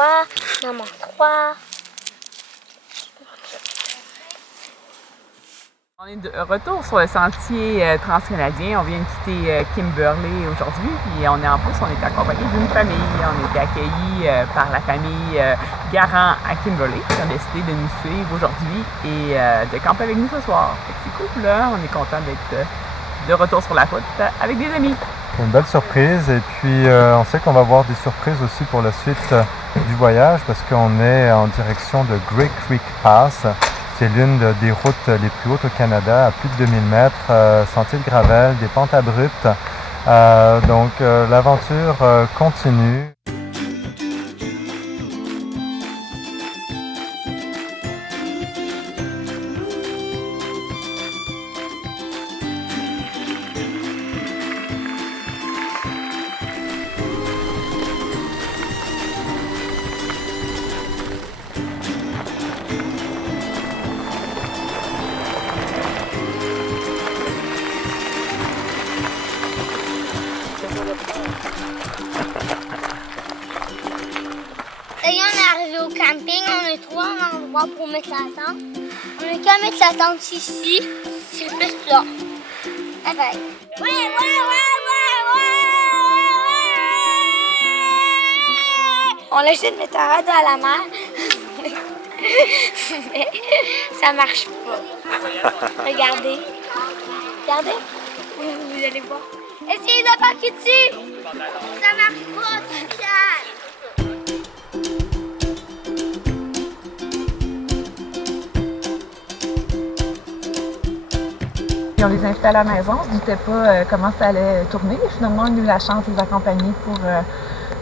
3, il en manque 3. On est de retour sur le sentier transcanadien. On vient de quitter Kimberley aujourd'hui. Puis on est accompagné d'une famille. On a été accueillis par la famille Garand à Kimberley qui ont décidé de nous suivre aujourd'hui et de camper avec nous ce soir. C'est cool, là. On est content d'être de retour sur la route avec des amis. C'est une belle surprise et puis on sait qu'on va avoir des surprises aussi pour la suite du voyage parce qu'on est en direction de Grey Creek Pass. C'est l'une des routes les plus hautes au Canada, à plus de 2000 mètres, sentier de gravel, des pentes abruptes. Donc l'aventure continue. Ça y est, on est arrivé au camping. On a trouvé un endroit pour mettre la tente. On a qu'à mettre la tente ici. C'est plus là. Bye bye. Ouais. On essaie de mettre un radeau à la mer. Mais ça marche pas. Regardez. Vous allez voir. Essayez d'embarquer dessus. Ça marche pas, c'est calme. On les invitait à la maison, on ne se doutait pas comment ça allait tourner. Finalement, on a eu la chance de les accompagner pour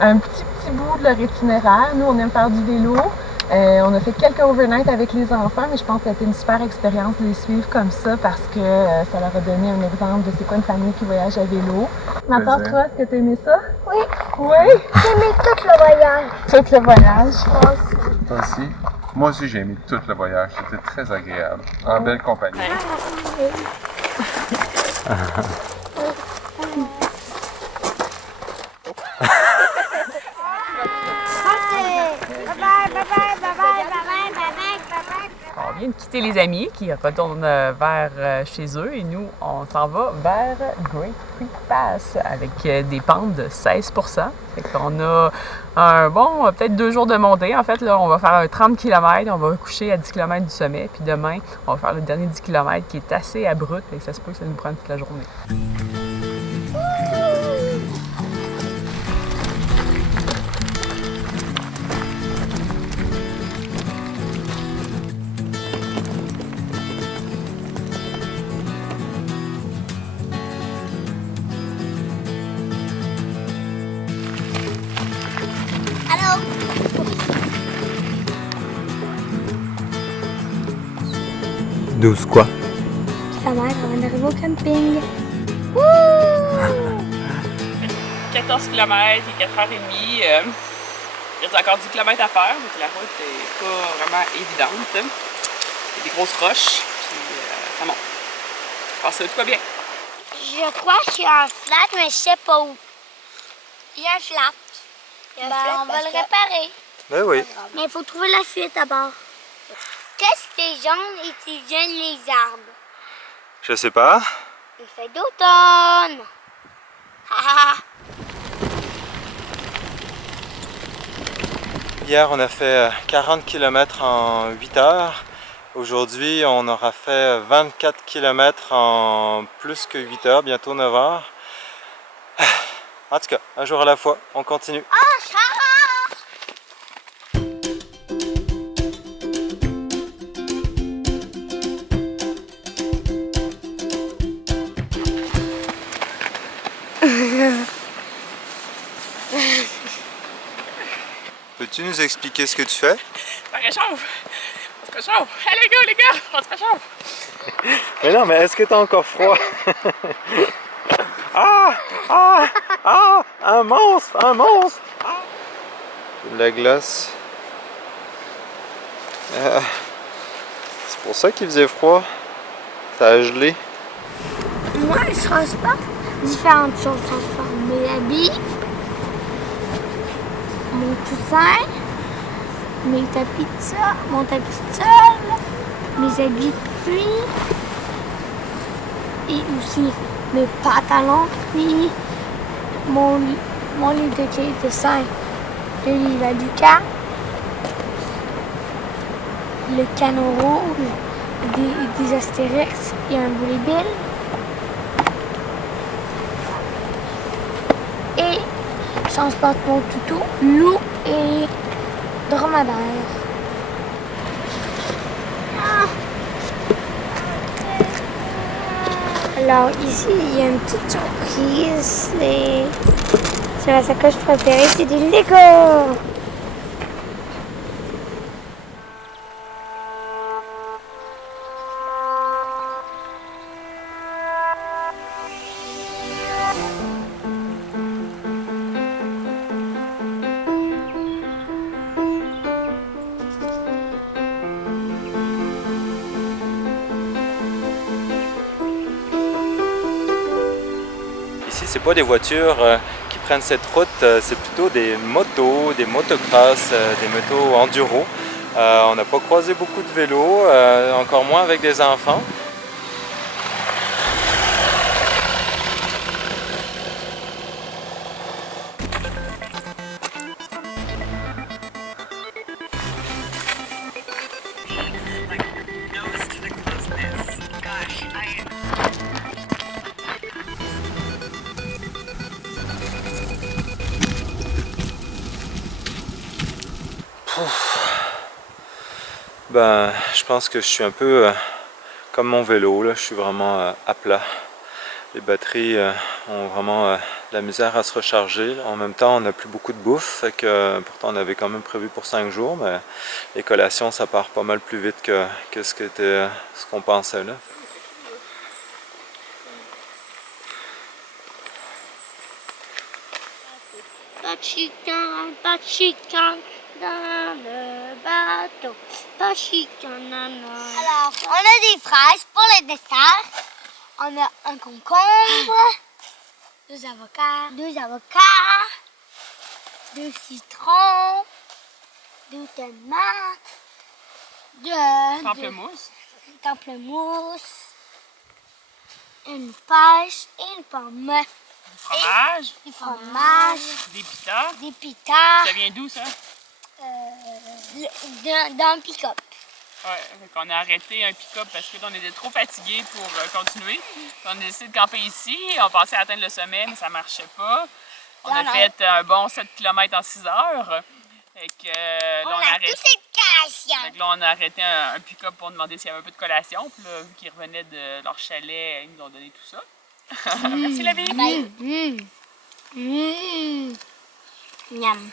un petit bout de leur itinéraire. Nous, on aime faire du vélo. On a fait quelques overnight avec les enfants, mais je pense que ça a été une super expérience de les suivre comme ça parce que ça leur a donné un exemple de c'est quoi une famille qui voyage à vélo. Maintenant, toi, est-ce que tu as aimé ça? Oui. Oui? J'ai aimé tout le voyage. Tout le voyage. Toi aussi? Moi aussi, j'ai aimé tout le voyage. C'était très agréable. En belle compagnie. On vient de quitter les amis qui retournent vers chez eux et nous, on s'en va vers Grey Creek Pass avec des pentes de 16%. Fait qu'on a peut-être 2 jours de montée. En fait, là, on va faire un 30 km, on va coucher à 10 km du sommet. Puis demain, on va faire le dernier 10 km qui est assez abrupt et ça se peut que ça nous prenne toute la journée. Allô? 12 quoi? Kilomètres avant d'arriver au camping. 14 km et 4h30. Il reste encore 10 km à faire, donc la route n'est pas vraiment évidente. Il y a des grosses roches, puis ça monte. Alors ça, tout va bien. Je crois qu'il y a un flat, mais je sais pas où. Il y a un flat. On va le réparer. Ben oui. Mais il faut trouver la fuite d'abord. Qu'est-ce que les jaunes et qui viennent les arbres? Je sais pas. Il fait d'automne. Hier, on a fait 40 km en 8 heures. Aujourd'hui, on aura fait 24 km en plus que 8 heures, bientôt 9 heures. En tout cas, un jour à la fois, on continue. Oh, Sarah! Peux-tu nous expliquer ce que tu fais? Ça réchauffe! On se réchauffe! Hey les gars, on se réchauffe! Mais non, mais est-ce que t'as encore froid? Un monstre! De la glace. C'est pour ça qu'il faisait froid. Ça a gelé. Moi, je transporte différentes choses. Je transporte mes habits, mon coussin, mes tapis de sol, mon tapis de sol, mes habits de pluie et aussi mes pantalons de pluie, mon livre de cahier de dessin, le livre à Lucas, le canot rouge, des astérix et un boulet bill. Et transporte mon toutou, loup et dromadaire. Alors ici, il y a une petite surprise. C'est la sacoche préférée, c'est du Lego. Ici, c'est pas des voitures qui prennent cette route, c'est plutôt des motos, des motocross, des motos enduro. On n'a pas croisé beaucoup de vélos, encore moins avec des enfants. Ben, je pense que je suis un peu comme mon vélo, là. Je suis vraiment à plat. Les batteries ont vraiment de la misère à se recharger. En même temps, on n'a plus beaucoup de bouffe, fait que, pourtant on avait quand même prévu pour 5 jours, mais les collations, ça part pas mal plus vite que ce qu'on pensait là. Pas de chican dans le bateau. Pas de chican, Alors, on a des fraises pour les desserts. On a un concombre, 2 avocats, 2 citrons, 2 tomates, 2 pamplemousse, une pêche et une pomme. Fromage, Du fromage, des pitas. des pitas, Ça vient d'où ça? d'un pick-up. Ouais, on a arrêté un pick-up parce que là, on était trop fatigués pour continuer. On a décidé de camper ici. On pensait atteindre le sommet, mais ça marchait pas. On a fait un bon 7 km en 6 heures. Fait que, là, On a toutes les collations. Fait que là, on a arrêté un pick-up pour demander s'il y avait un peu de collation. Puis là, vu qu'ils revenaient de leur chalet, ils nous ont donné tout ça. Merci la vie! Miam.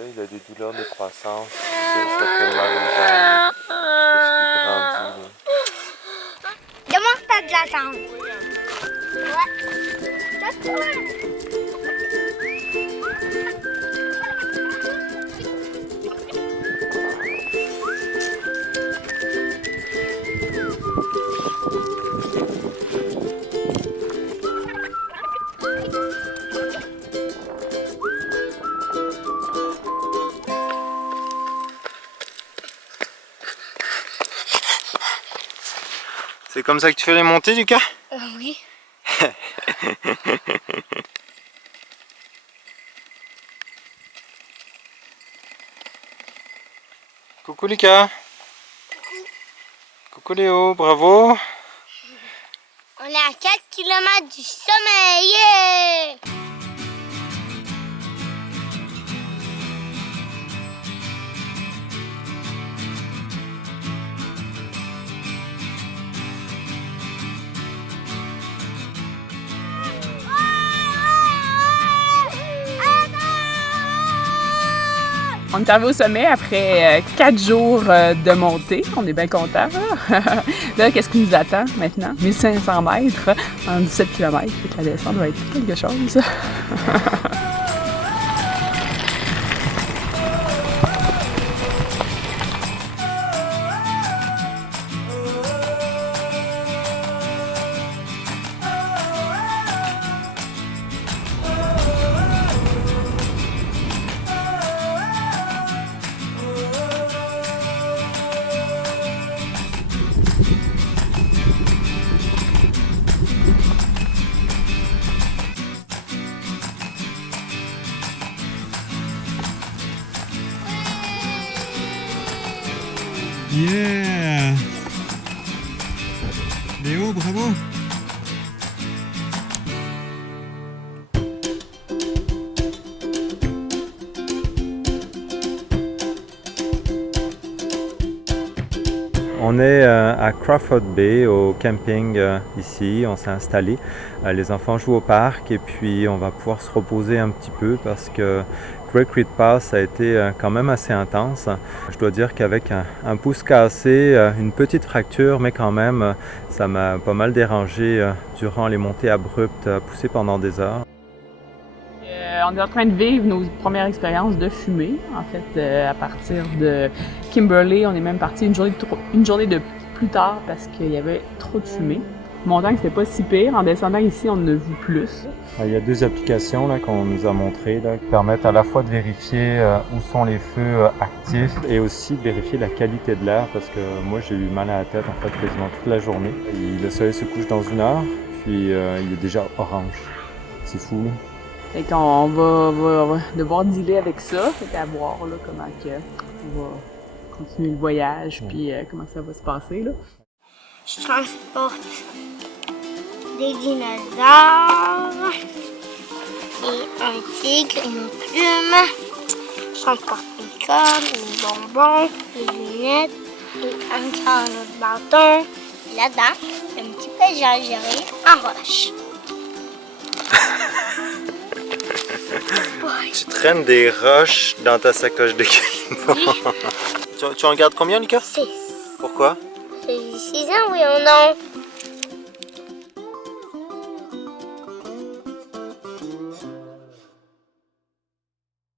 Il a des douleurs de croissance, ça fait mal aux jambes, parce qu'il grandit. Là. Demande pas de l'attendre. Ouais. C'est comme ça que tu fais les montées, Lucas? Oui. Coucou Lucas. Coucou Léo, bravo. On est à 4 km du sommet. Yeah! On est arrivé au sommet après 4 jours de montée. On est bien contents. Là, qu'est-ce qui nous attend maintenant? 1500 mètres en 17 km. La descente va être quelque chose. Yeah! Léo, bravo! On est à Crawford Bay, au camping ici. On s'est installé. Les enfants jouent au parc et puis on va pouvoir se reposer un petit peu parce que Great Creek Pass a été quand même assez intense. Je dois dire qu'avec un pouce cassé, une petite fracture, mais quand même, ça m'a pas mal dérangé durant les montées abruptes poussées pendant des heures. On est en train de vivre nos premières expériences de fumée. En fait, à partir de Kimberley, on est même parti une journée de plus tard parce qu'il y avait trop de fumée. Montant que c'était pas si pire. En descendant ici, on en a vu plus. Il y a 2 applications là, qu'on nous a montrées qui permettent à la fois de vérifier où sont les feux actifs et aussi de vérifier la qualité de l'air parce que moi j'ai eu mal à la tête en fait quasiment toute la journée. Et le soleil se couche dans 1 heure, puis il est déjà orange. C'est fou là. Fait qu'on va devoir dealer avec ça. Fait qu'à voir là, comment que on va continuer le voyage puis comment ça va se passer là. Je transporte des dinosaures et un tigre, une plume. Je transporte une corne, des bonbons, des lunettes et encore un autre bâton. Là-dedans, un petit peu exagéré en roche. Tu traînes des roches dans ta sacoche de Guillemot. Oui. Tu en gardes combien, Lucas? 6. Pourquoi? C'est 6 ans, oui ou non?